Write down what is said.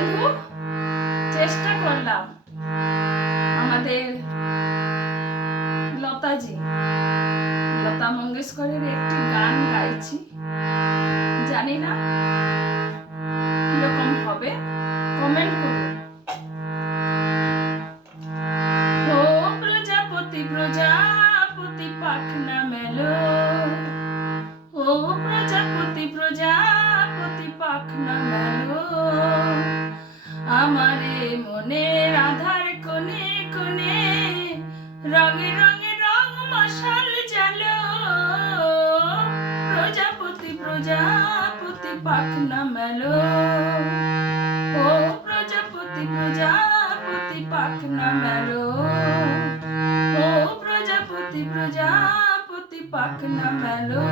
বন্ধু, চেষ্টা করলাম আমাদের লতা মঙ্গেশকরের একটি গান গাইছি, জানি না কিরকম হবে, কমেন্ট করুন। ও প্রজাপতি প্রজাপতি পাখনা মেলো, ও প্রজাপতি প্রজাপতি পাখনা মেলো, আমারে মনের আধার কোণে কোণে রঙে রঙে রং মশাল জ্বালো, প্রজাপতি প্রজাপতি পাখনা মেলো, ও প্রজাপতি প্রজাপতি পাখনা মেলো, ও প্রজাপতি প্রজাপতি পাখনা মেলো।